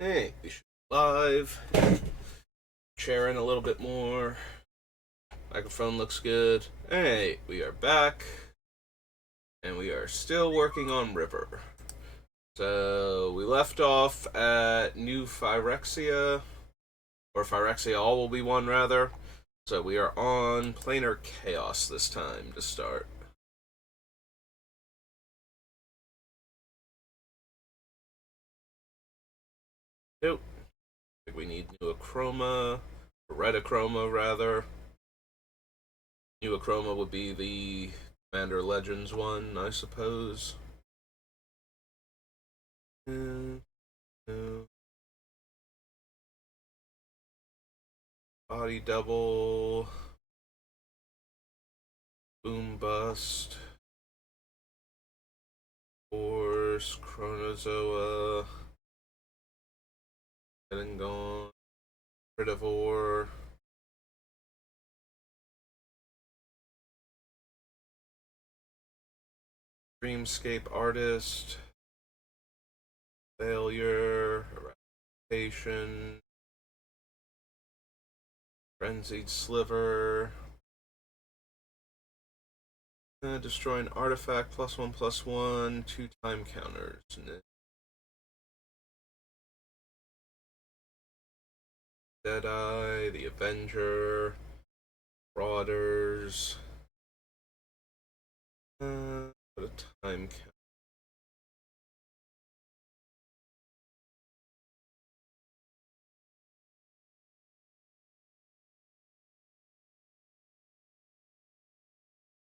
Hey, we should be live. Sharing a little bit more. Microphone looks good. Hey, we are back. And we are still working on River. So, we left off at New Phyrexia. Or Phyrexia All will be one, rather. So, we are on Planar Chaos this time to start. Nope. I think we need New Achroma. Retachroma, rather. New Achroma would be the Commander Legends one, I suppose. Body double. Boom bust. Force. Chronozoa. Dead and gone. Predivore. Dreamscape artist. Failure. Eradication. Frenzied sliver. Destroy an artifact +1/+1. 2 time counters. Deadeye. The Avenger. Marauders. Put a time count.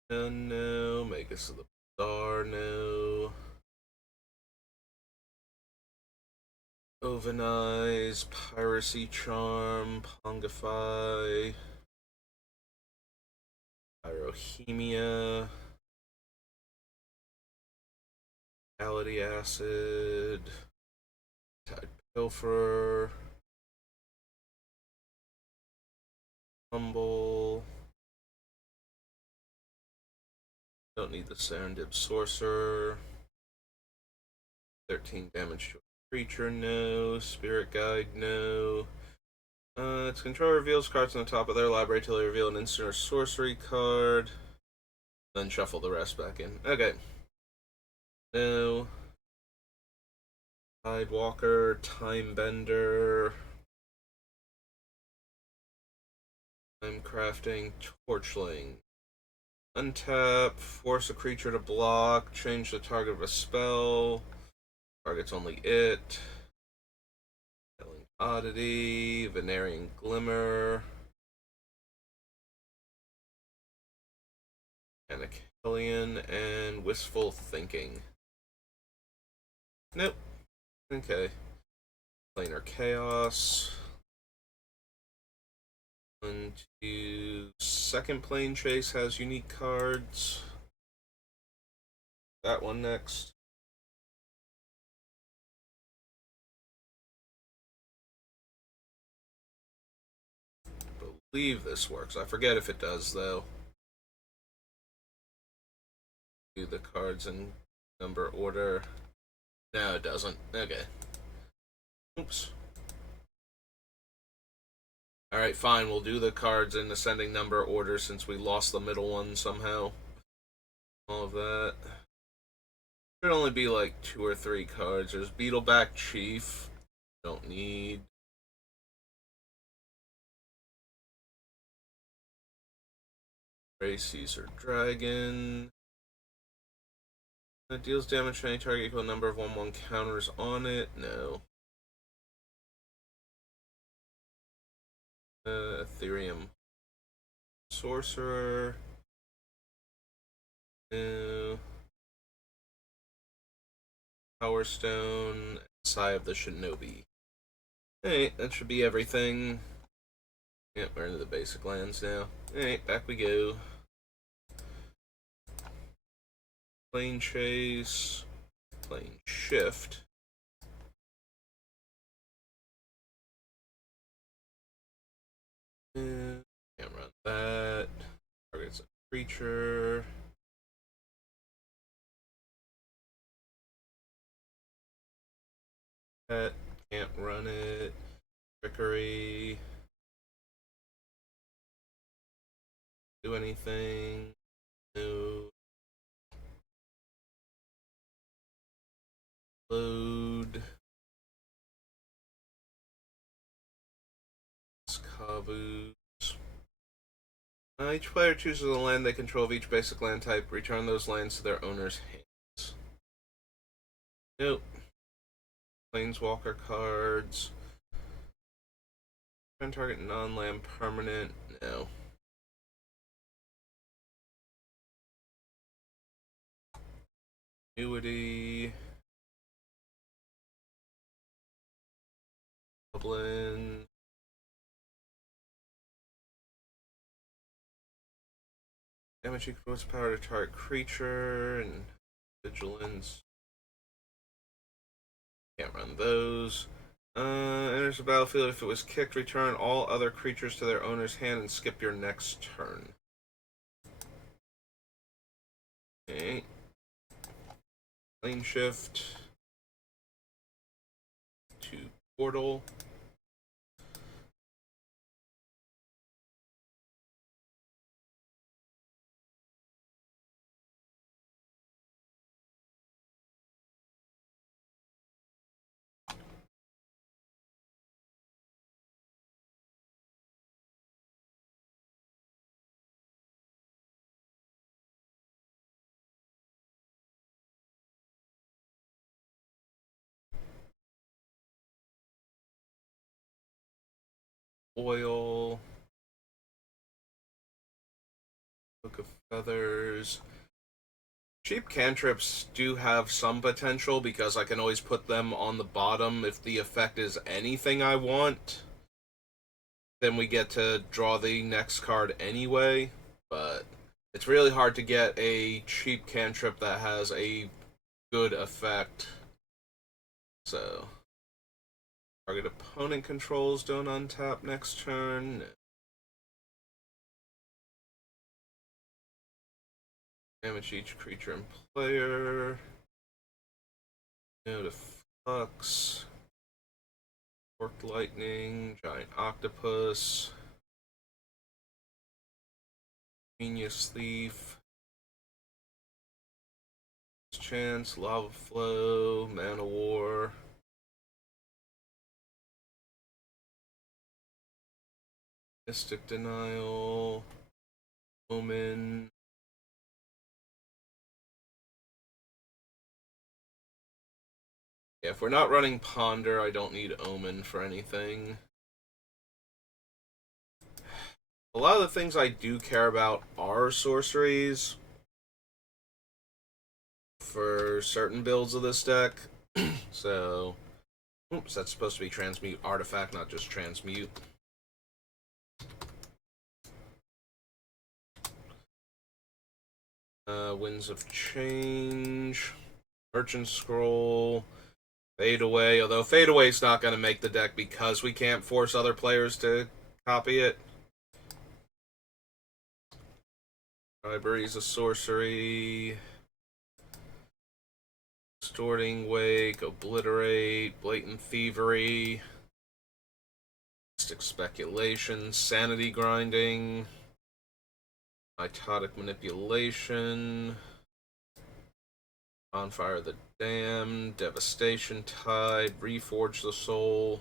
No. Magus of the Bazaar, no. Ovenize, Piracy Charm, Pongify, Pyrohemia, Ality Acid, Tide Pilferer, Humble. Don't need the Serendib Sorcerer. 13 damage to a creature, no. Spirit Guide, no. Its controller reveals cards on the top of their library till they reveal an instant or sorcery card. Then shuffle the rest back in. Okay. No. Tidewalker, Timebender, Time Crafting, Torchling. Untap, force a creature to block, change the target of a spell. Target's only it. Oddity, Venerian Glimmer, Anachelion, and Wistful Thinking. Nope. Okay. Planar Chaos. 1, 2. Second Planechase has unique cards. That one next. I believe this works. I forget if it does, though. Do the cards in number order. No, it doesn't. Okay. Oops. Alright, fine. We'll do the cards in ascending number order since we lost the middle one somehow. All of that. Should only be like 2 or 3 cards. There's Beetleback Chief. Don't need. Grey Caesar Dragon. That deals damage to any target equal number of 1/1 counters on it. No. Ethereum Sorcerer. No. Power Stone. Sigh of the Shinobi. Hey, that should be everything. Yep, we're into the basic lands now. Alright, back we go. Planechase. Plane Shift. Can't run that. Targets a creature. Pet. Can't run it. Trickery. Do anything. No. Load. Kavu. Each player chooses a land they control of each basic land type. Return those lands to their owner's hands. Nope. Planeswalker cards. Try and target non-land permanent. No. Annuity. Goblin. Damage equals power to target creature and vigilance. Can't run those. Enters the battlefield. If it was kicked, return all other creatures to their owner's hand and skip your next turn. Okay. Lane shift to portal. Oil. Book of Feathers. Cheap cantrips do have some potential because I can always put them on the bottom if the effect is anything I want. Then we get to draw the next card anyway, but it's really hard to get a cheap cantrip that has a good effect. So, target opponent controls don't untap next turn. Damage each creature and player. Note of Flux. Forked Lightning. Giant Octopus. Genius Thief. Chance. Lava Flow. Mana War. Mystic Denial. Omen. Yeah, if we're not running Ponder, I don't need Omen for anything. A lot of the things I do care about are sorceries for certain builds of this deck. So, oops, that's supposed to be Transmute Artifact, not just Transmute. Winds of Change, Merchant Scroll, Fade Away. Although Fade Away is not going to make the deck because we can't force other players to copy it. Library's a sorcery. Distorting Wake, Obliterate, Blatant Thievery, Mystic Speculation, Sanity Grinding, Mitotic Manipulation, Bonfire of the Damned, Devastation Tide, Reforge the Soul,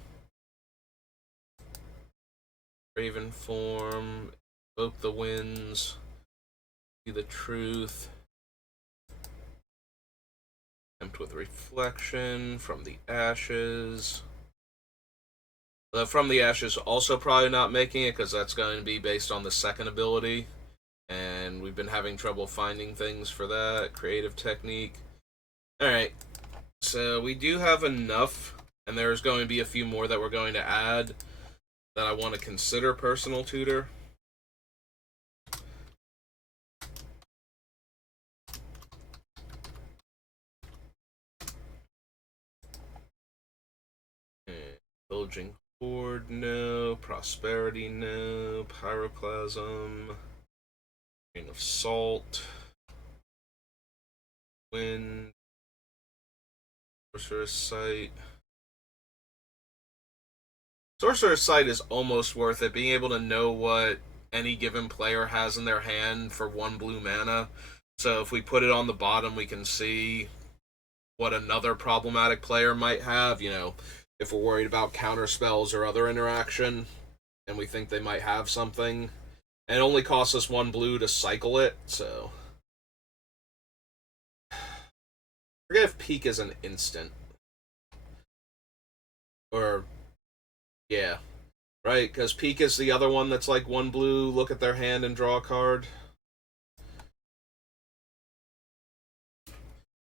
Raven Form, Evoke the Winds, See the Truth, Tempt with Reflection, From the Ashes. From the Ashes also probably not making it because that's going to be based on the second ability. And we've been having trouble finding things for that. Creative Technique. Alright. So we do have enough. And there's going to be a few more that we're going to add that I want to consider Personal Tutor. Pillaging Horde, no. Prosperity, no. Pyroclasm. Grain of Salt. Wind. Sorcerer's Sight. Sorcerer's Sight is almost worth it, being able to know what any given player has in their hand for 1 blue mana. So if we put it on the bottom, we can see what another problematic player might have. You know, if we're worried about counter spells or other interaction, and we think they might have something. And it only costs us 1 blue to cycle it, so... I forget if Peak is an instant. Or... yeah. Right, because Peak is the other one that's like 1 blue, look at their hand and draw a card.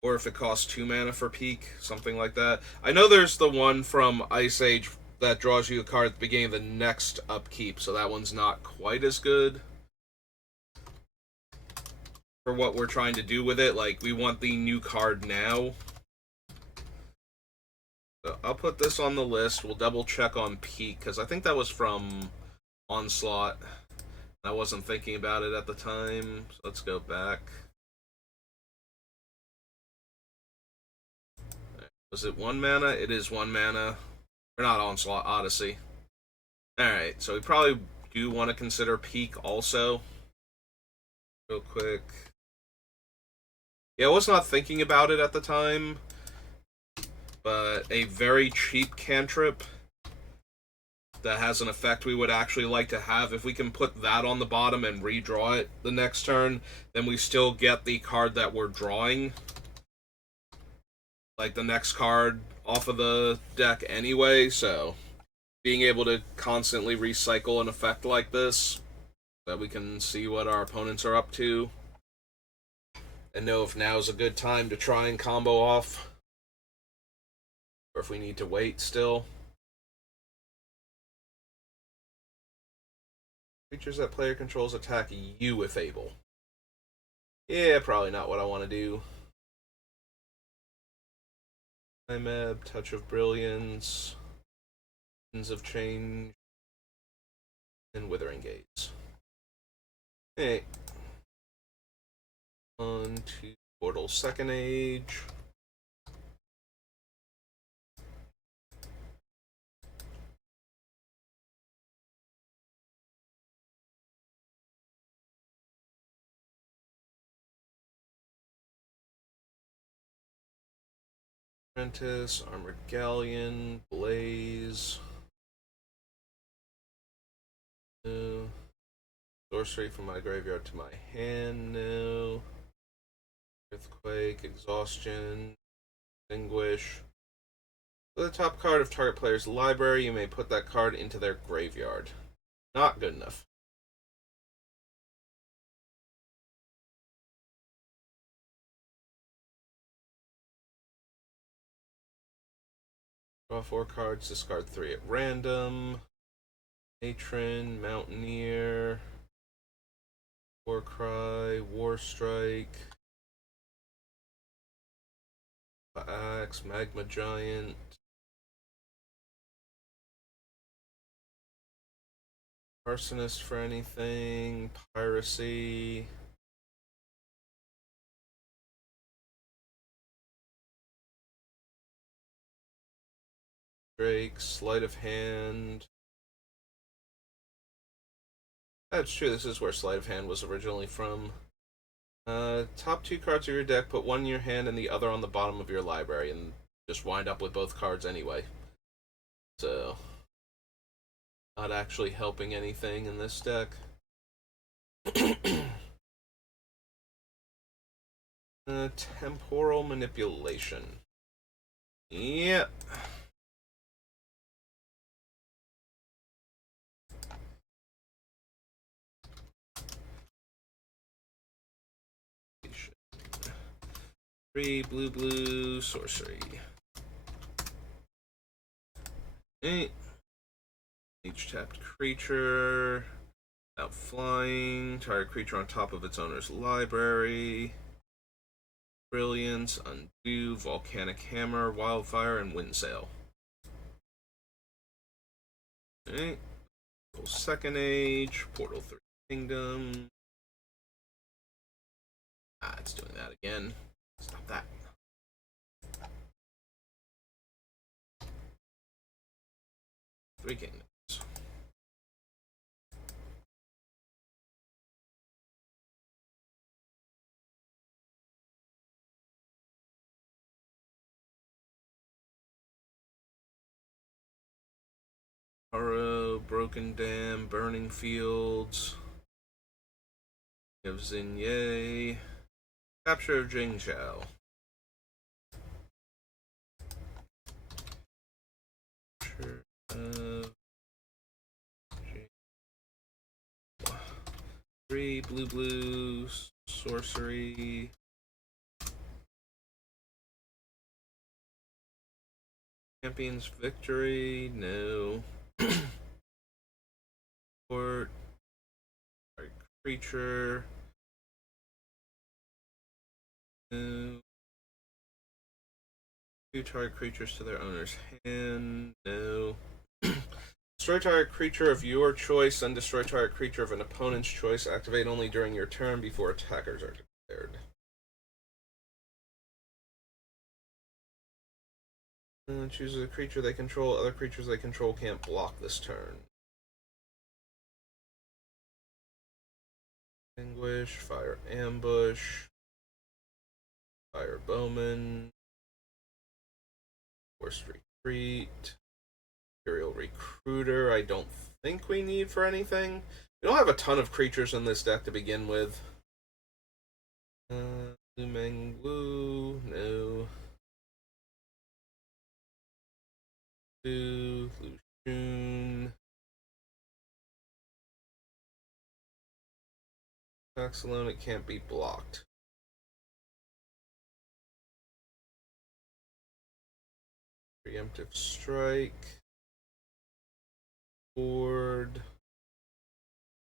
Or if it costs 2 mana for Peak, something like that. I know there's the one from Ice Age that draws you a card at the beginning of the next upkeep, so that one's not quite as good for what we're trying to do with it. Like, we want the new card now. So I'll put this on the list. We'll double check on Peak, because I think that was from Onslaught. I wasn't thinking about it at the time, so let's go back. Was it 1 mana? It is 1 mana. Or not Onslaught, Odyssey. Alright, so we probably do want to consider Peak also. Real quick. Yeah, I was not thinking about it at the time, but a very cheap cantrip that has an effect we would actually like to have. If we can put that on the bottom and redraw it the next turn, then we still get the card that we're drawing. Like the next card off of the deck anyway, so being able to constantly recycle an effect like this, that we can see what our opponents are up to, and know if now's a good time to try and combo off, or if we need to wait still. Creatures that player controls attack you if able. Yeah, probably not what I want to do. Imeb, Touch of Brilliance, Winds of Change, and Withering Gaze. Hey. On to Portal Second Age. Apprentice, Armored Galleon, Blaze. Sorcery from my graveyard to my hand now. Earthquake, Exhaustion, Extinguish. For the top card of target player's library, you may put that card into their graveyard. Not good enough. Draw 4 cards, discard 3 at random. Matron, Mountaineer, Warcry, Warstrike, Axe, Magma Giant. Arsonist for anything, Piracy. Drake, Sleight of Hand. That's true, this is where Sleight of Hand was originally from. Top 2 cards of your deck, put one in your hand and the other on the bottom of your library, and just wind up with both cards anyway. So, not actually helping anything in this deck. Temporal Manipulation. Yep. Three blue sorcery. Eight. Each tapped creature. Out flying. Target creature on top of its owner's library. Brilliance, Undo, Volcanic Hammer, Wildfire, and Windsail. Okay. Second Age, Portal 3 Kingdom. It's doing that again. Stop that. Three kingdoms. Aro, Broken Dam, Burning Fields. We have Xinye. Capture of Jingzhou. Capture of 3 blue sorcery. Champion's Victory, no. Port, creature, no. 2 target creatures to their owner's hand, no. Destroy target creature of your choice, and destroy target creature of an opponent's choice. Activate only during your turn before attackers are declared. Chooses a creature they control. Other creatures they control can't block this turn. Anguish, Fire Ambush, Fire Bowman, Forced Retreat, Imperial Recruiter. I don't think we need for anything. We don't have a ton of creatures in this deck to begin with. Lu Mengwu, no. Lu Shun. Alone, it can't be blocked. Preemptive Strike. Board.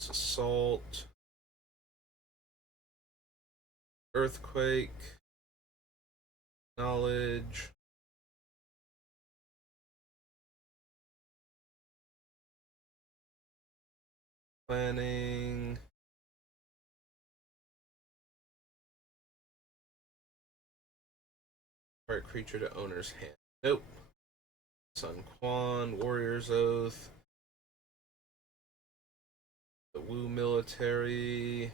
Assault. Earthquake. Knowledge. Planning. Target creature to owner's hand. Nope. Sun Quan, Warrior's Oath. The Wu Military.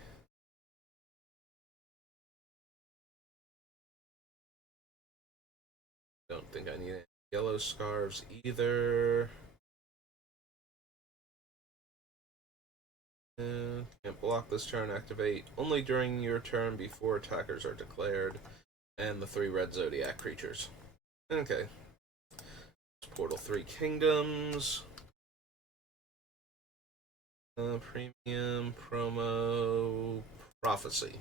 Don't think I need any yellow scarves either. Can't block this turn. Activate only during your turn before attackers are declared. And the 3 red Zodiac creatures. Okay. Portal 3 Kingdoms. Premium, promo, Prophecy.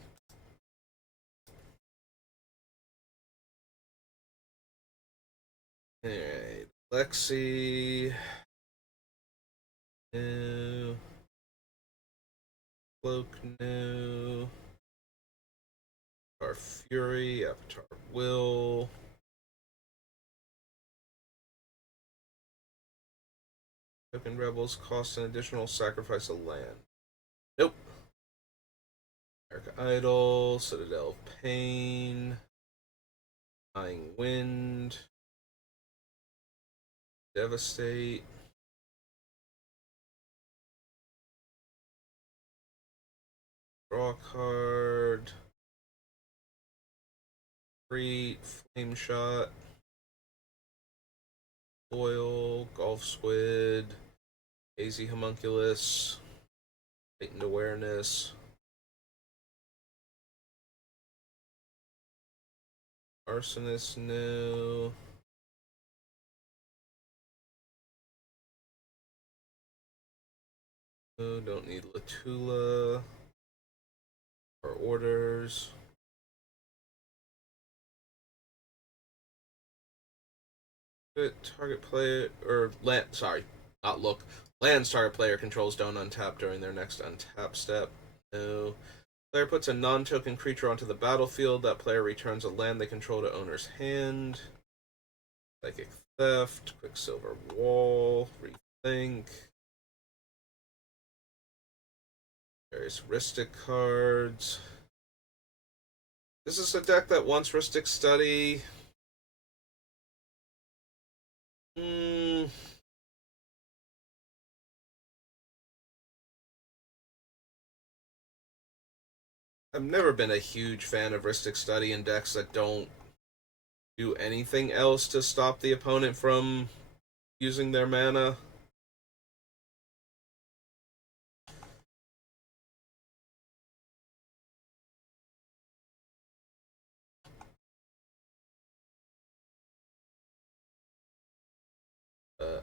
Alright. Lexi. No. Cloak, no. Avatar Fury, Avatar Will. Token Rebels cost an additional sacrifice of land. Nope. America Idol, Citadel of Pain, Dying Wind, Devastate, draw a card, Freet, Flame Shot, Foil, Golf Squid, Hazy Homunculus, Heightened Awareness, Arsonist, no. No, don't need Latula or Orders. Target player or land. Sorry, not look. Lands target player controls don't untap during their next untap step. No. Player puts a non-token creature onto the battlefield. That player returns a land they control to owner's hand. Psychic Theft, Quicksilver Wall, Rethink. Various Rhystic cards. This is a deck that wants Rhystic Study. I've never been a huge fan of Rhystic Study in decks that don't do anything else to stop the opponent from using their mana.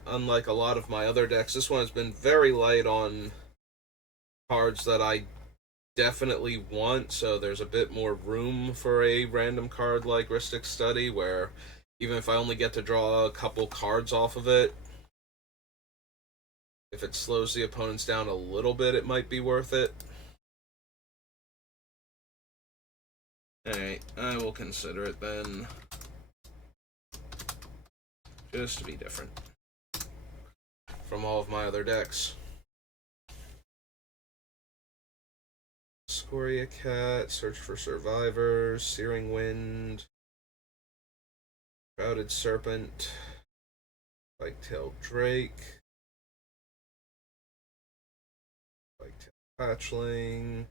Unlike a lot of my other decks, this one has been very light on cards that I definitely want, so there's a bit more room for a random card like Rhystic Study, where even if I only get to draw a couple cards off of it, if it slows the opponents down a little bit, it might be worth it. Alright, I will consider it then. Just to be different from all of my other decks. Scoria Cat, Search for Survivors, Searing Wind, Shrouded Serpent, Spike-tailed Drake, Spike-tailed Hatchling,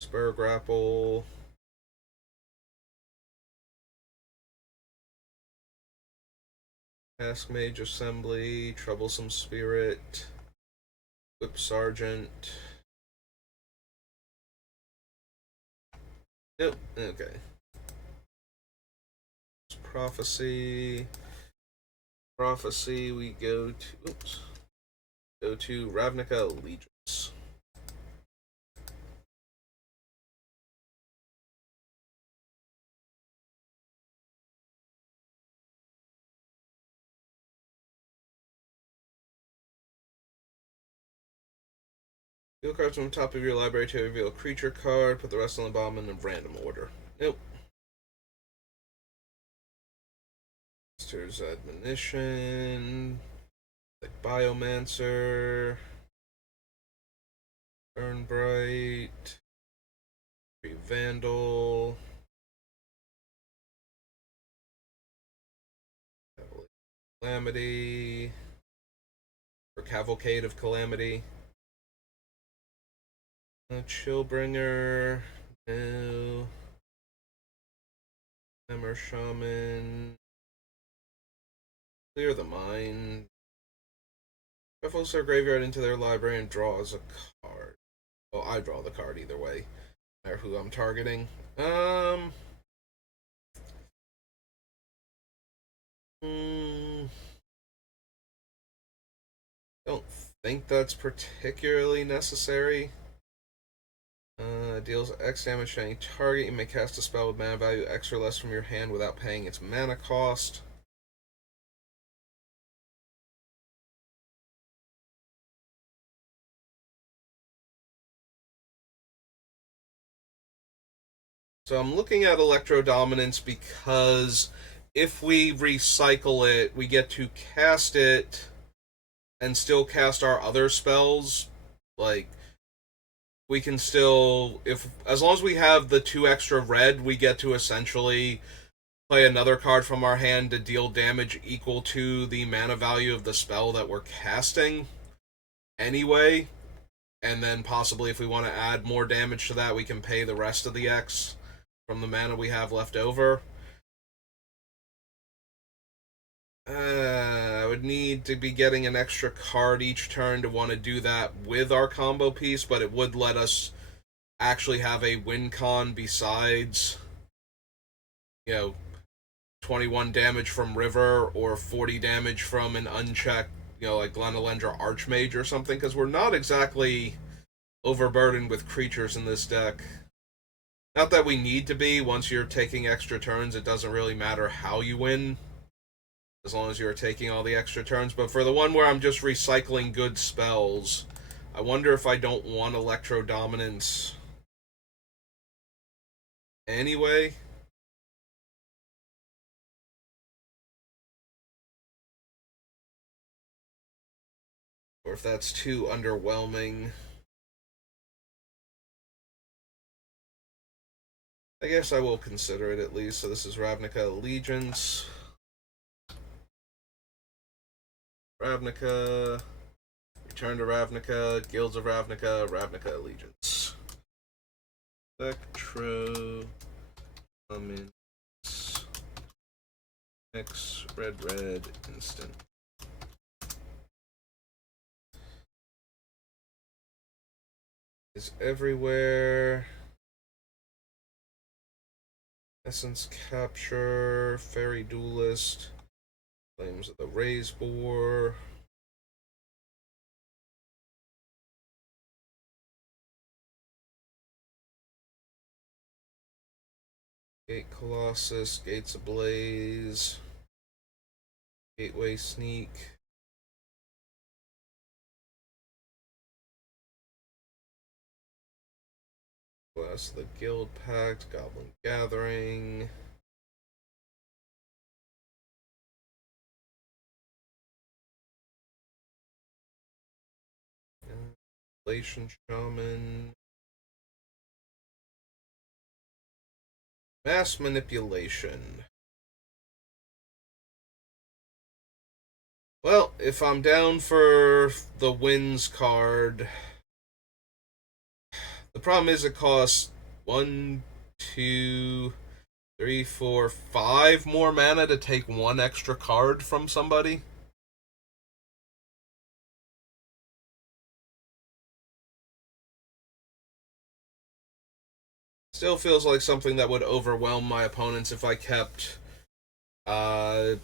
Spur Grapple, Task Mage Assembly, Troublesome Spirit, Whip Sergeant. Nope, okay. Prophecy. Prophecy, we go to. Oops. Go to Ravnica Allegiance. Deal cards from the top of your library to reveal a creature card. Put the rest on the bottom in a random order. Nope. Master's Admonition. Like Biomancer. Burnbright. Vandal. Calamity. Or Cavalcade of Calamity. Chillbringer. No. Hammer Shaman. Clear the Mind. Shuffles their graveyard into their library and draws a card. Well, I draw the card either way. No matter who I'm targeting. Don't think that's particularly necessary. Deals X damage to any target. You may cast a spell with mana value X or less from your hand without paying its mana cost. So I'm looking at Electro Dominance because if we recycle it, we get to cast it and still cast our other spells. Like, we can still, if as long as we have the 2 extra red, we get to essentially play another card from our hand to deal damage equal to the mana value of the spell that we're casting anyway. And then possibly if we want to add more damage to that, we can pay the rest of the X from the mana we have left over. I would need to be getting an extra card each turn to want to do that with our combo piece, but it would let us actually have a win con besides, 21 damage from River or 40 damage from an unchecked, like Glenalendra Archmage or something, because we're not exactly overburdened with creatures in this deck. Not that we need to be. Once you're taking extra turns, it doesn't really matter how you win, as long as you're taking all the extra turns. But for the one where I'm just recycling good spells, I wonder if I don't want Electro Dominance anyway. Or if that's too underwhelming. I guess I will consider it at least. So this is Ravnica Allegiance. Ravnica. Return to Ravnica. Guilds of Ravnica. Ravnica Allegiance. Electro Summons X red instant. Is everywhere. Essence Capture, Fairy Duelist, Flames of the Raise Boar. Gate Colossus, Gates Ablaze, Gateway Sneak. Blast the Guild Pact, Goblin Gathering. Relation Shaman. Mass Manipulation. Well, if I'm down for the Winds card, the problem is it costs 1, 2, 3, 4, 5 more mana to take one extra card from somebody. Still feels like something that would overwhelm my opponents if I kept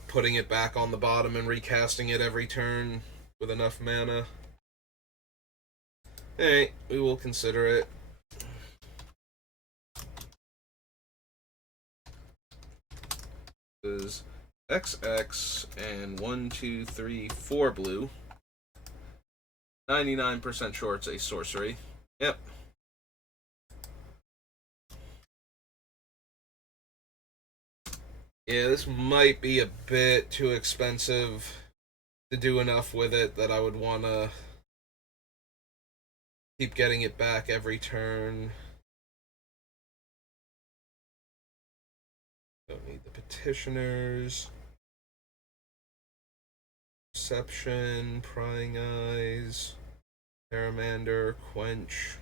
putting it back on the bottom and recasting it every turn with enough mana. Hey, we will consider it. Is XX and 1, 2, 3, 4 blue. 99% sure it's a sorcery. Yep. Yeah, this might be a bit too expensive to do enough with it that I would want to keep getting it back every turn. Don't need the petitioners. Perception, Prying Eyes, Paramander, Quench.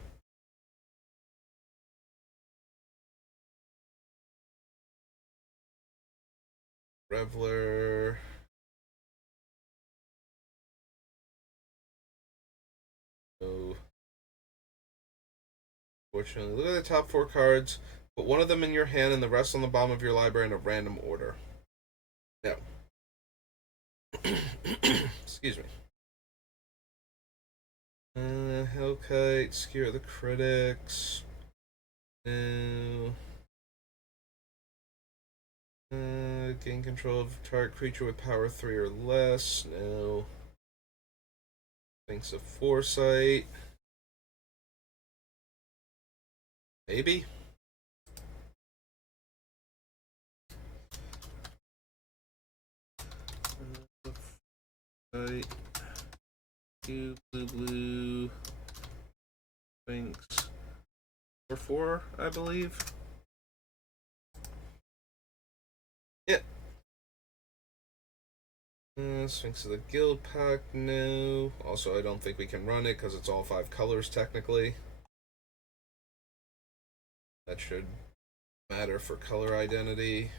Reveler. Oh. Fortunately, look at the top 4 cards. Put one of them in your hand and the rest on the bottom of your library in a random order. No. Excuse me. Hellkite, Scare the Critics. No. Gain control of target creature with power 3 or less. No. Sphinx of Foresight. Maybe. Right. 2 blue. Sphinx. 4/4, I believe. Yeah. Sphinx of the Guild Pact, no. Also, I don't think we can run it because it's all 5 colors technically. That should matter for color identity.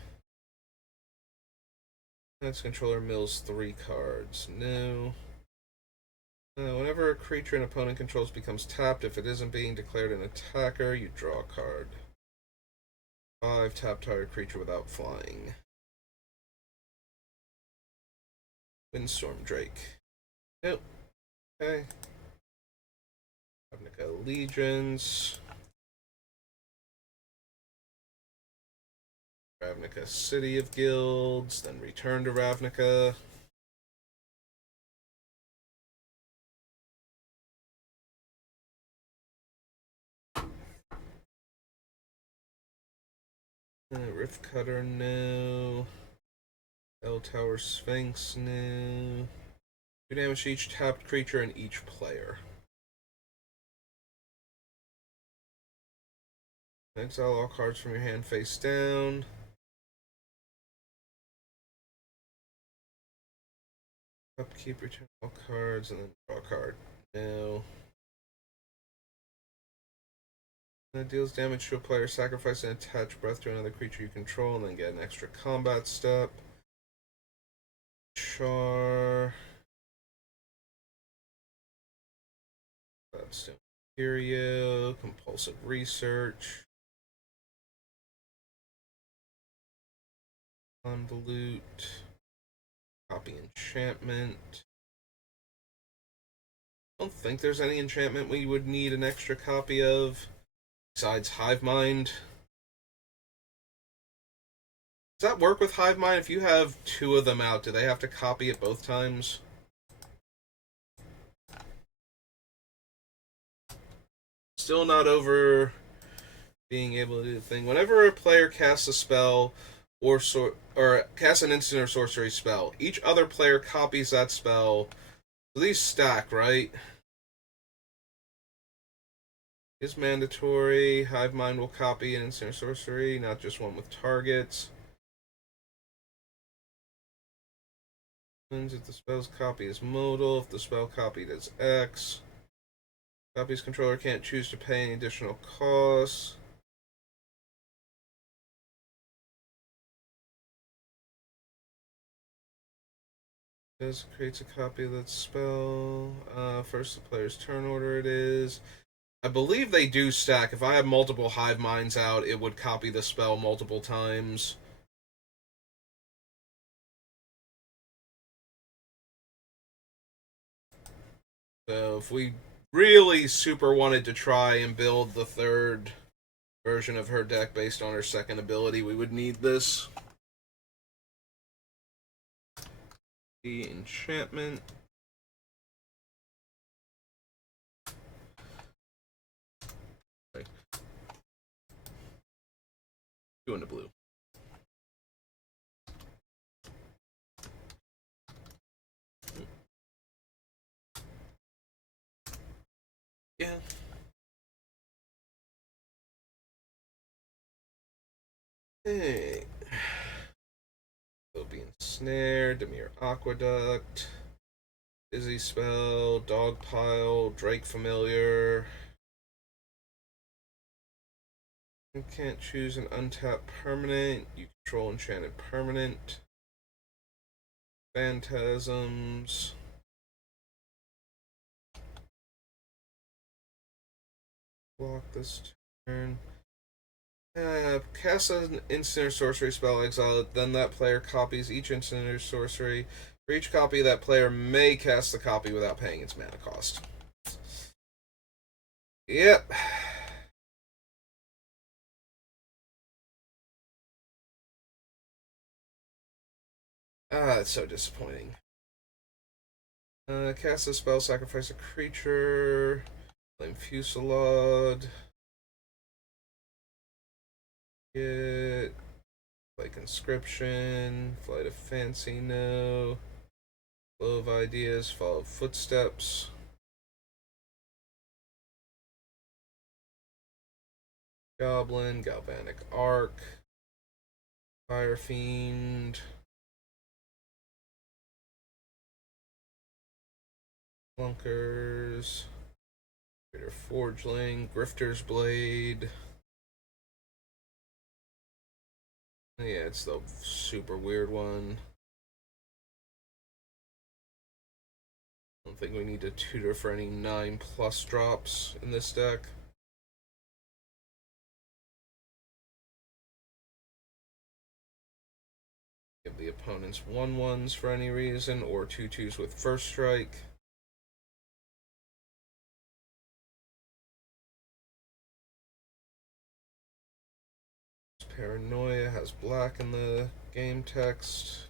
Next controller mills 3 cards. No. Whenever a creature an opponent controls becomes tapped, if it isn't being declared an attacker, you draw a card. 5 tap target creature without flying. Windstorm Drake. Nope. Okay. Ravnica Allegiance. Ravnica City of Guilds. Then return to Ravnica. Rift Cutter, no. L Tower Sphinx, no. 2 damage to each tapped creature and each player. Exile all cards from your hand face down. Upkeep, return all cards, and then draw a card. No. That deals damage to a player. Sacrifice and attach breath to another creature you control, and then get an extra combat step. Char. Gladstone Imperio. Compulsive Research. Convolute. Copy Enchantment. I don't think there's any enchantment we would need an extra copy of, besides Hive Mind. Does that work with Hive Mind? If you have two of them out, do they have to copy it both times? Still not over being able to do the thing. Whenever a player casts a spell or casts an instant or sorcery spell, each other player copies that spell. So these stack, right? Is mandatory. Hive Mind will copy an instant or sorcery, not just one with targets. If the spell's copy is modal, if the spell copied is X. Copy's controller can't choose to pay any additional costs. This creates a copy of that spell. First, the player's turn order it is. I believe they do stack. If I have multiple Hive Minds out, it would copy the spell multiple times. So if we really super wanted to try and build the third version of her deck based on her second ability, we would need this. The enchantment. Okay. Two into blue. Yeah. Hey. Obian Snare, Dimir Aqueduct, Dizzy Spell, Dogpile, Drake Familiar. You can't choose an untapped permanent. You control enchanted permanent. Phantasms. Block this turn. Cast an instant or sorcery spell, exile it, then that player copies each instant or sorcery. For each copy, that player may cast the copy without paying its mana cost. Yep. It's so disappointing. Cast a spell, sacrifice a creature. Flame Fusillade. Get like Conscription, Flight of Fancy, no. Flow of Ideas, Follow Footsteps. Goblin, Galvanic Arc, Fire Fiend, Clunkers, Greater Forgeling, Grifter's Blade. Yeah, it's the super weird one. I don't think we need to tutor for any 9+ drops in this deck. Give the opponents 1/1s for any reason, or 2/2s with first strike. Paranoia has black in the game text.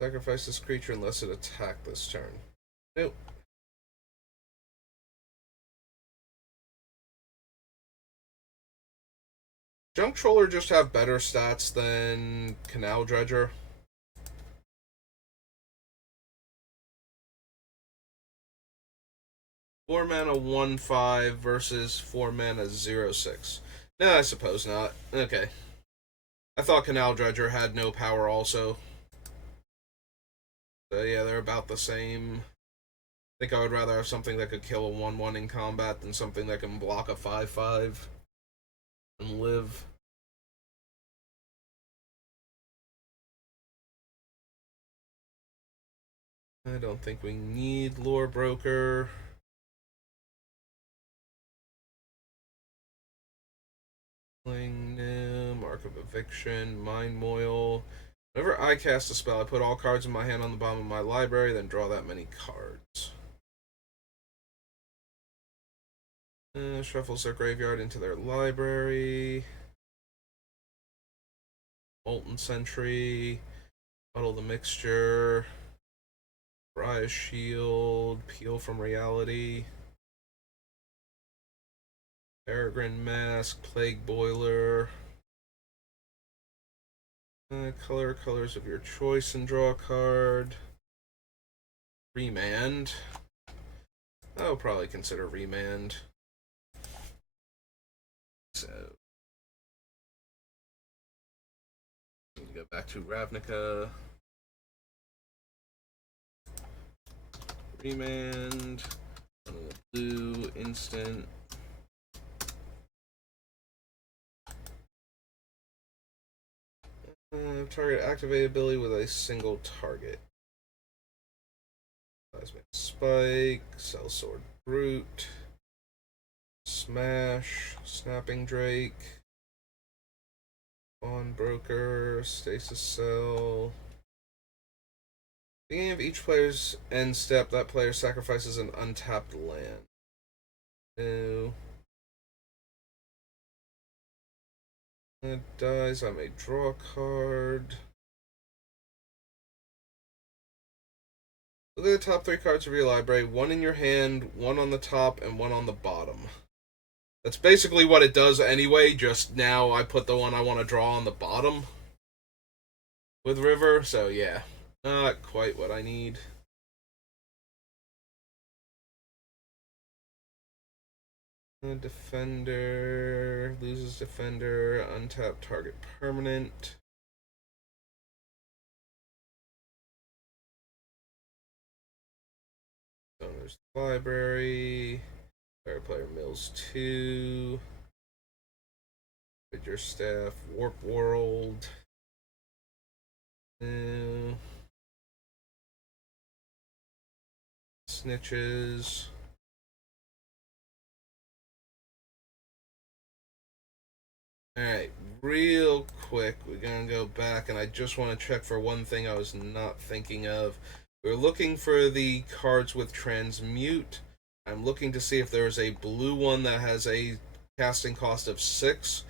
Sacrifice this creature unless it attacked this turn. Nope. Junk Troller just have better stats than Canal Dredger. Four mana 1/5 versus 4 mana 0/6. No, I suppose not. Okay. I thought Canal Dredger had no power also. So yeah, they're about the same. think I would rather have something that could kill a 1/1 in combat than something that can block a 5/5 and live. I don't think we need Lore Broker. No, Mark of Eviction, Mind Moil. Whenever I cast a spell, I put all cards in my hand on the bottom of my library, then draw that many cards. Shuffles their graveyard into their library. Molten Sentry. Muddle the Mixture. Briar Shield. Peel from Reality. Peregrine Mask. Plague Boiler. Color colors of your choice and draw a card. Remand. I'll probably consider Remand. So, go back to Ravnica. Remand. One of the blue instant. Target activate ability with a single target. Seismic Spike, Sellsword Brute, Smash, Snapping Drake, Pawnbroker, Stasis Cell. Beginning of each player's end step, that player sacrifices an untapped land. No. It dies, I may draw a card. Look at the top 3 cards of your library, one in your hand, one on the top, and one on the bottom. That's basically what it does anyway, just now I put the one I want to draw on the bottom with River, so yeah, not quite what I need. Defender, loses Defender, untapped target permanent. Owner's Library. Player Mills 2. With your staff, Warp World. Snitches. Alright, real quick, we're gonna go back, and I just want to check for one thing I was not thinking of. We're looking for the cards with Transmute. I'm looking to see if there's a blue one that has a casting cost of 6,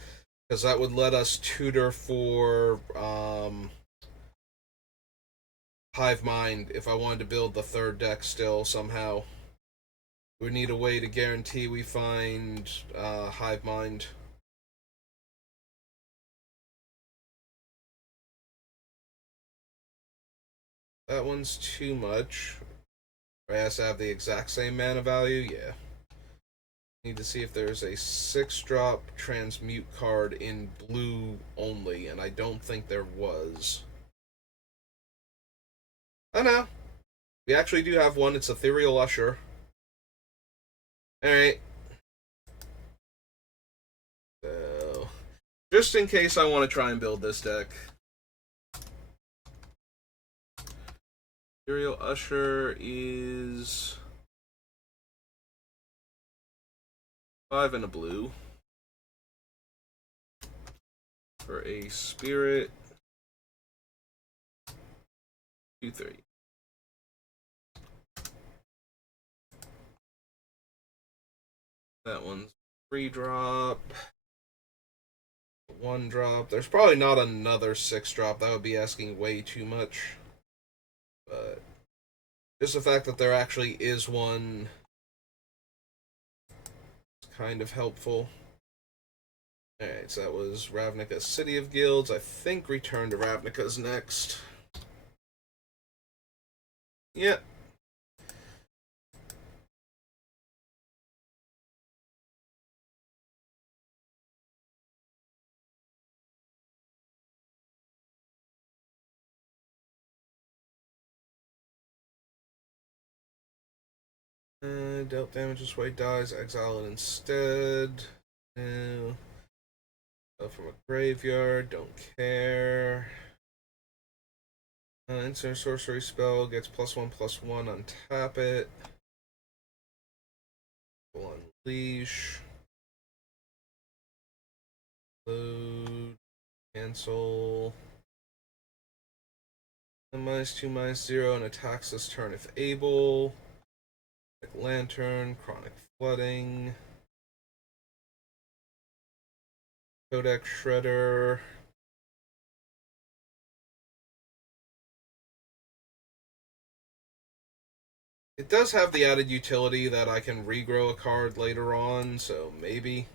because that would let us tutor for Hive Mind if I wanted to build the 3rd deck still somehow. We need a way to guarantee we find Hive Mind. That one's too much. It has to have the exact same mana value? Yeah. Need to see if there's a 6-drop Transmute card in blue only, and I don't think there was. Oh no. We actually do have one. It's Ethereal Usher. Alright. So, just in case I want to try and build this deck. Ethereal Usher is 5 and a blue for a spirit. 2/3. That one's 3-drop. 1-drop. There's probably not another 6-drop. That would be asking way too much. But just the fact that there actually is one is kind of helpful. Alright, so that was Ravnica City of Guilds. I think Return to Ravnica's next. Yep. Dealt damage this way, dies, exile it instead. No. From a graveyard, don't care. Instant sorcery spell gets +1/+1, untap it. Unleash. Load. Cancel. And -2/-0 and attacks this turn if able. Lantern, Chronic Flooding. Codex Shredder. It does have the added utility that I can regrow a card later on, so maybe.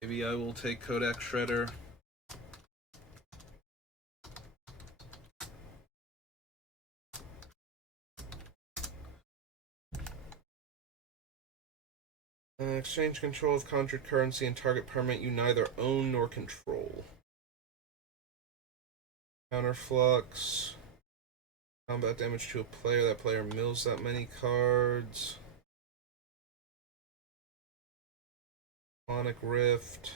Maybe I will take Codex Shredder. Exchange control of conjured currency and target permanent you neither own nor control. Counterflux. Combat damage to a player. That player mills that many cards. Sonic Rift.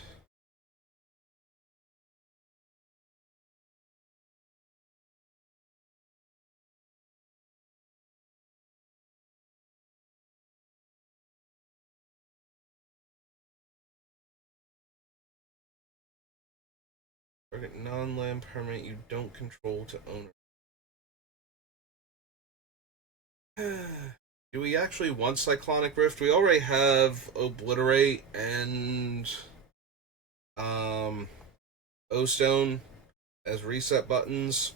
Target non-land permanent you don't control to owner. Do we actually want Cyclonic Rift? We already have Obliterate and O-Stone as reset buttons,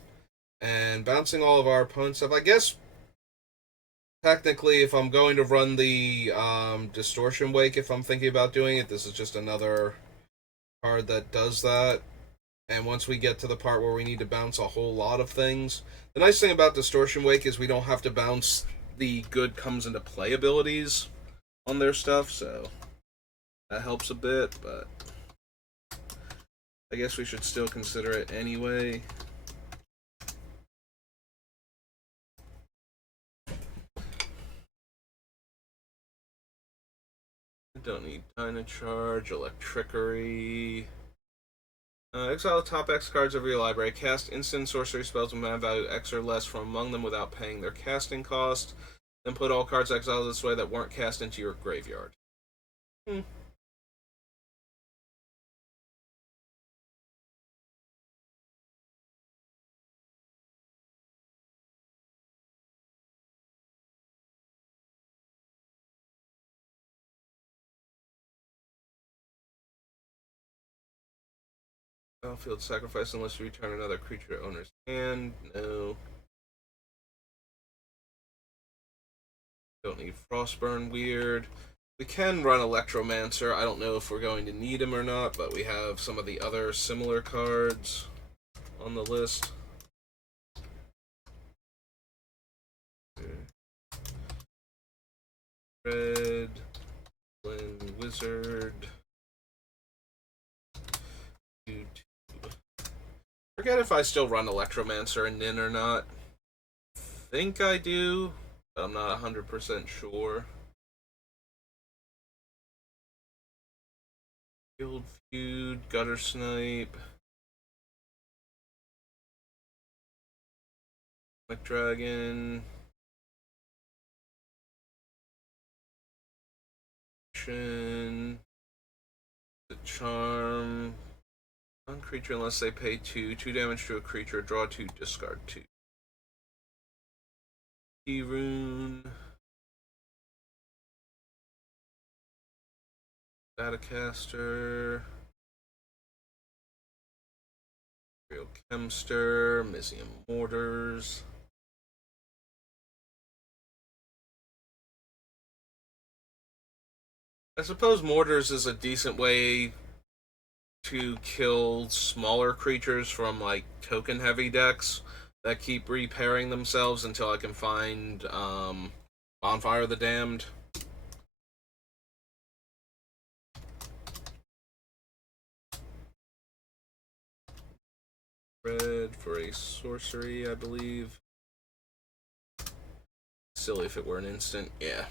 and bouncing all of our opponents up. I guess technically, if I'm going to run the Distortion Wake, if I'm thinking about doing it, this is just another card that does that. And once we get to the part where we need to bounce a whole lot of things, the nice thing about Distortion Wake is we don't have to bounce the good comes into play abilities on their stuff, so that helps a bit, but I guess we should still consider it anyway. Don't need Dynacharge, Electrickery. Exile the top X cards of your library. Cast instant sorcery spells with mana value X or less from among them without paying their casting cost. Then put all cards exiled this way that weren't cast into your graveyard. Battlefield sacrifice unless you return another creature to owner's hand. No. Don't need Frostburn. Weird. We can run Electromancer. I don't know if we're going to need him or not, but we have some of the other similar cards on the list. Red. Blend Wizard. Forget if I still run Electromancer and Nin or not. Think I do, but I'm not 100% sure. Guild Feud, Gutter Snipe. McDragon. The Charm. One creature unless they pay 2. 2 damage to a creature. Draw 2, discard 2. Rune. Datacaster. Real Chemster. Mizium Mortars. I suppose Mortars is a decent way to kill smaller creatures from like token heavy decks that keep repairing themselves until I can find Bonfire of the Damned. Red for a sorcery, I believe. Silly if it were an instant. Yeah.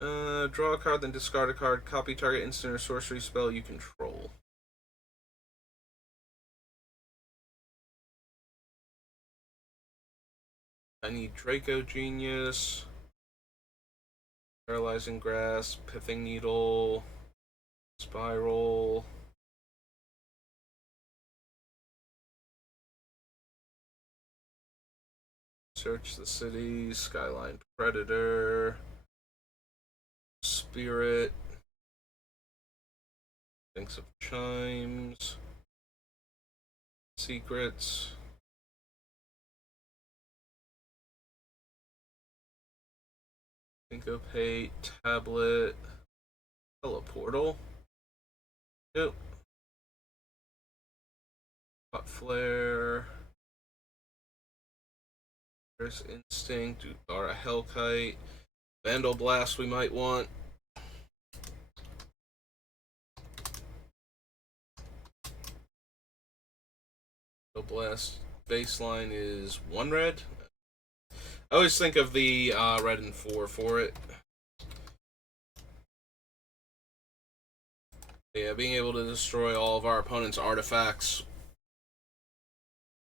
Draw a card, then discard a card. Copy target instant or sorcery spell you control. I need Draco Genius, Paralyzing Grasp, Pithing Needle, Spiral. Search the City, Skyline Predator, Spirit, Thinks of Chimes, Secrets, Syncopate, Tablet, Teleportal. Nope. Hot Flare. There's Instinct, or a Hellkite. Vandal Blast we might want. Vandal Blast baseline is 1 red. I always think of the red and 4 for it. Yeah, being able to destroy all of our opponent's artifacts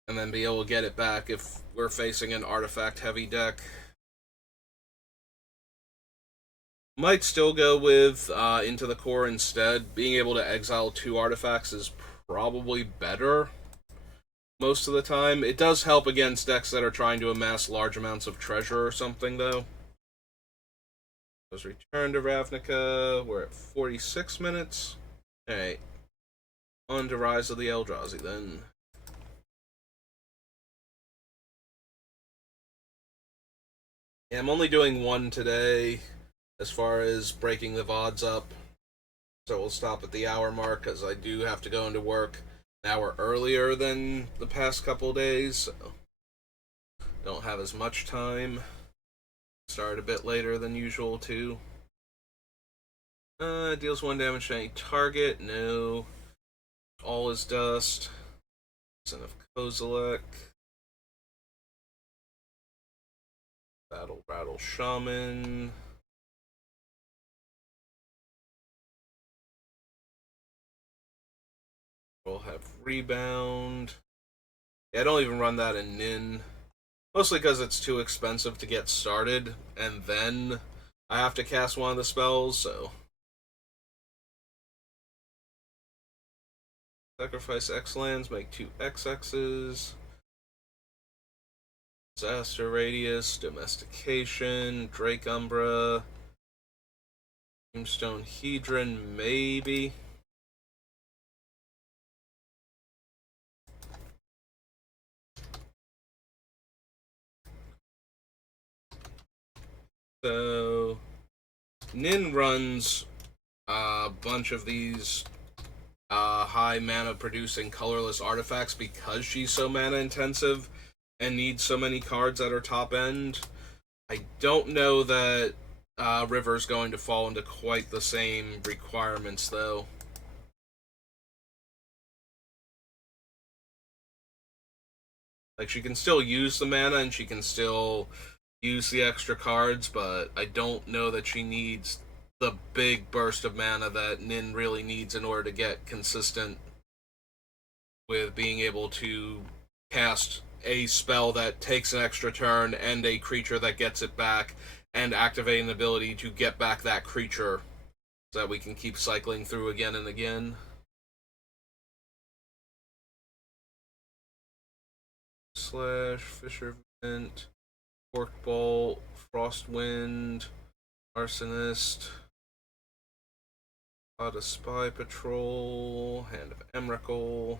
and then be able to get it back if we're facing an artifact heavy deck. Might still go with Into the Core instead. Being able to exile 2 artifacts is probably better most of the time. It does help against decks that are trying to amass large amounts of treasure or something, though. Let's return to Ravnica. We're at 46 minutes. Alright. On to Rise of the Eldrazi, then. Yeah, I'm only doing 1 today as far as breaking the VODs up. So we'll stop at the hour mark because I do have to go into work an hour earlier than the past couple days. So don't have as much time. Started a bit later than usual, too. Deals 1 damage to any target. No. All is Dust. Son of Kozilek. Battle Rattle Shaman. We'll have Rebound. Yeah, I don't even run that in Nin. Mostly because it's too expensive to get started, and then I have to cast one of the spells, so. Sacrifice X lands, make 2 XXs. Disaster Radius, Domestication, Drake Umbra, Tombstone Hedron, maybe. So, Nin runs a bunch of these high mana producing colorless artifacts because she's so mana intensive and needs so many cards at her top end. I don't know that River's going to fall into quite the same requirements, though. Like, she can still use the mana and she can still use the extra cards, but I don't know that she needs the big burst of mana that Nin really needs in order to get consistent with being able to cast a spell that takes an extra turn and a creature that gets it back, and activating the ability to get back that creature so that we can keep cycling through again and again. Slash, Fisher Vent, Fork Bolt, Frostwind, Arsonist, Cloud of Spy Patrol, Hand of Emrakul.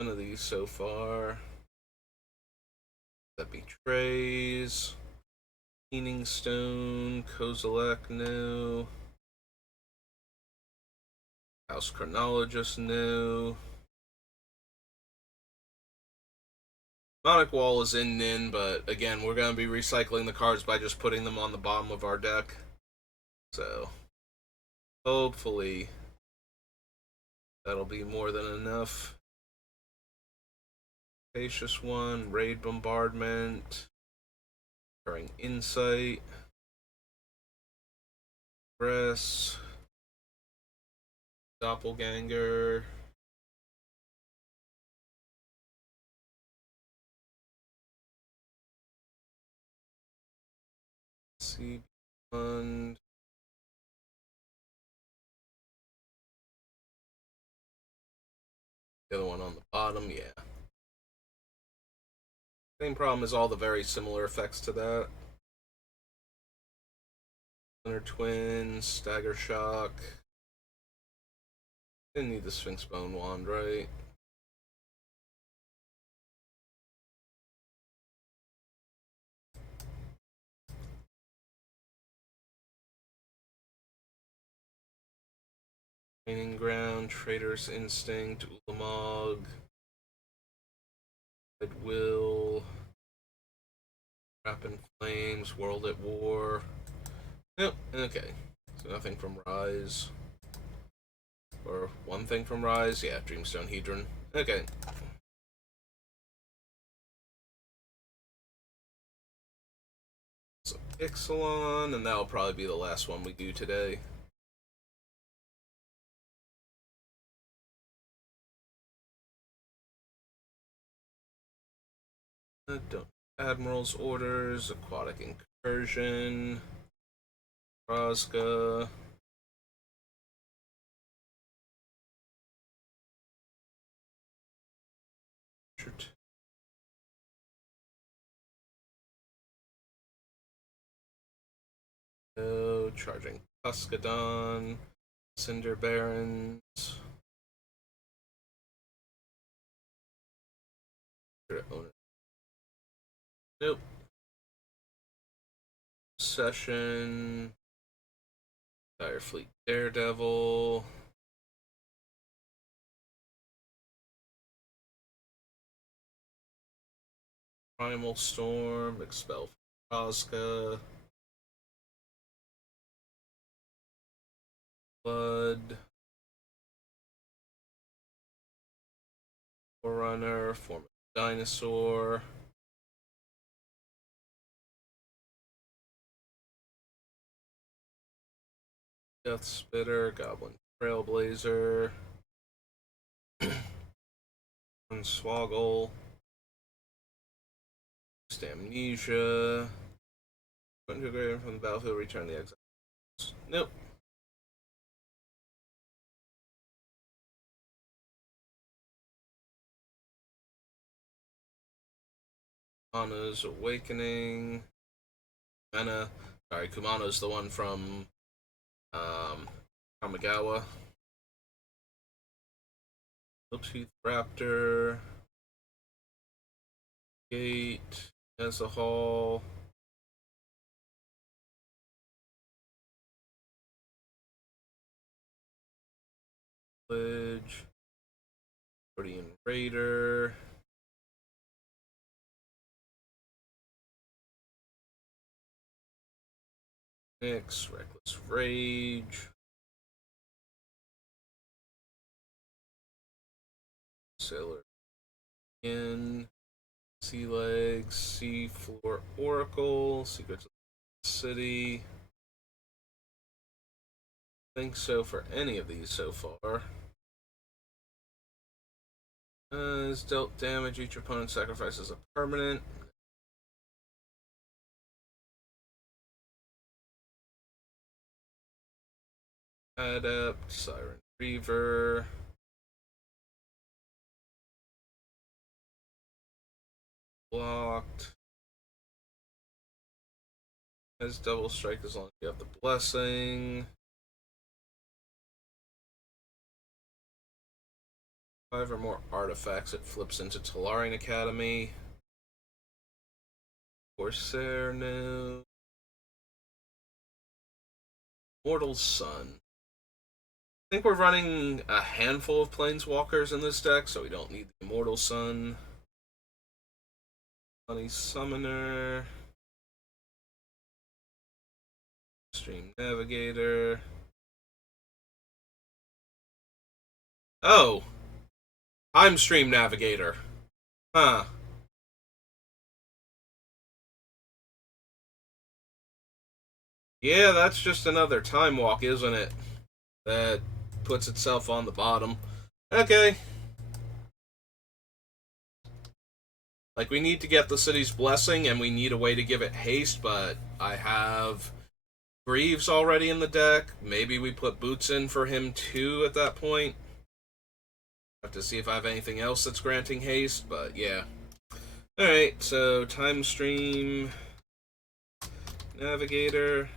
None of these so far. That Betrays, Keening Stone, Kozilek, no. House Chronologist, no. Monic Wall is in Nin, but again, we're going to be recycling the cards by just putting them on the bottom of our deck. So, hopefully, that'll be more than enough. Spacious one, Raid Bombardment, Recurring Insight, Press, Doppelganger, CB Fund, the other one on the bottom, yeah. Same problem as all the very similar effects to that. Thunder Twin, Stagger Shock. Didn't need the Sphinx Bone Wand, right? Training Ground, Trader's Instinct, Ulamog, Red Will, Rapid Flames, World at War. Nope, okay. So nothing from Rise. Or one thing from Rise, yeah, Dreamstone Hedron. Okay. So Ixalan, and that'll probably be the last one we do today. Admiral's Orders, Aquatic Incursion, Rosga, Charging Tuscadon, Cinder Barons, nope. Session, Direfleet Daredevil, Primal Storm, Expel Rosga, Blood, Forerunner, Form of Dinosaur, Death Spitter, Goblin Trailblazer, Swoggle, Amnesia, integrated from the battlefield, return the exiles. Nope. Kumano's Awakening. Kumano's the one from Kamigawa. Lipsheath Raptor. Gate. As a Hall. Village. Guardian Raider. Nyx, Reckless Rage. Sailor In. Sea Legs, Sea Floor Oracle, Secrets of the City. Think so for any of these so far. Is dealt damage, each opponent sacrifices a permanent. Adept, Siren Reaver. Blocked. Has double strike as long as you have the blessing. 5 or more artifacts, it flips into Tolarian Academy. Corsair, no. Mortal Sun. I think we're running a handful of Planeswalkers in this deck, so we don't need the Immortal Sun. Honey Summoner. Stream Navigator. Oh! I'm Stream Navigator. Huh. Yeah, that's just another time walk, isn't it? That puts itself on the bottom. Okay. Like, we need to get the city's blessing, and we need a way to give it haste, but I have Greaves already in the deck. Maybe we put Boots in for him too at that point. Have to see if I have anything else that's granting haste, but yeah. Alright, so Time Stream, Navigator.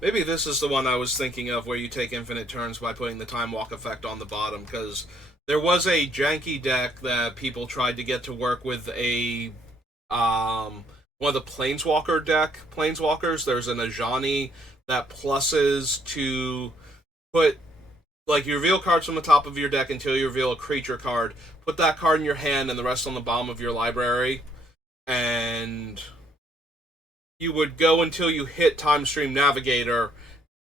Maybe this is the one I was thinking of where you take infinite turns by putting the Time Walk effect on the bottom, because there was a janky deck that people tried to get to work with a one of the Planeswalker deck Planeswalkers. There's an Ajani that pluses to put, like, you reveal cards from the top of your deck until you reveal a creature card. Put that card in your hand and the rest on the bottom of your library, and you would go until you hit Time Stream Navigator,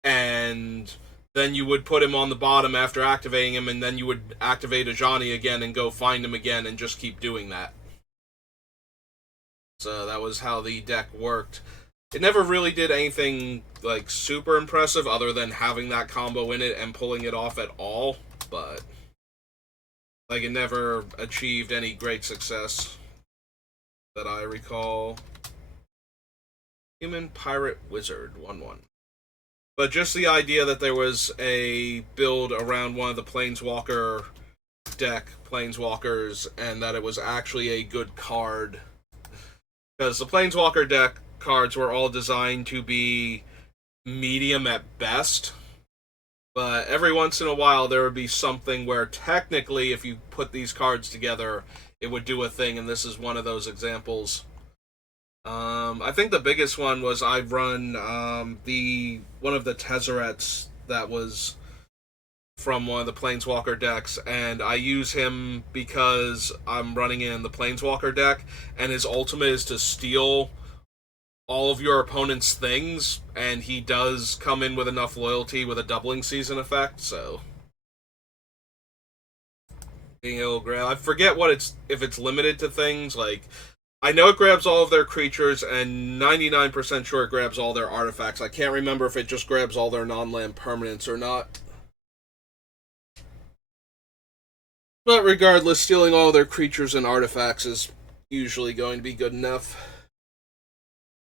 and then you would put him on the bottom after activating him, and then you would activate Ajani again and go find him again and just keep doing that. So that was how the deck worked. It never really did anything like super impressive other than having that combo in it and pulling it off at all, but like, it never achieved any great success that I recall. Human Pirate Wizard 1/1. But just the idea that there was a build around one of the Planeswalker deck Planeswalkers, and that it was actually a good card. Because the Planeswalker deck cards were all designed to be medium at best. But every once in a while there would be something where technically if you put these cards together, it would do a thing, and this is one of those examples. I think the biggest one was I run the one of the Tezzerets that was from one of the Planeswalker decks, and I use him because I'm running in the Planeswalker deck, and his ultimate is to steal all of your opponent's things, and he does come in with enough loyalty with a doubling season effect, so being able to grab, I forget what it's, if it's limited to things, like, I know it grabs all of their creatures, and 99% sure it grabs all their artifacts. I can't remember if it just grabs all their non-land permanents or not. But regardless, stealing all their creatures and artifacts is usually going to be good enough.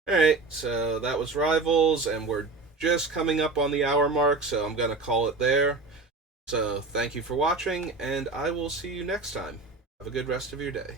Alright, so that was Rivals, and we're just coming up on the hour mark, so I'm going to call it there. So thank you for watching, and I will see you next time. Have a good rest of your day.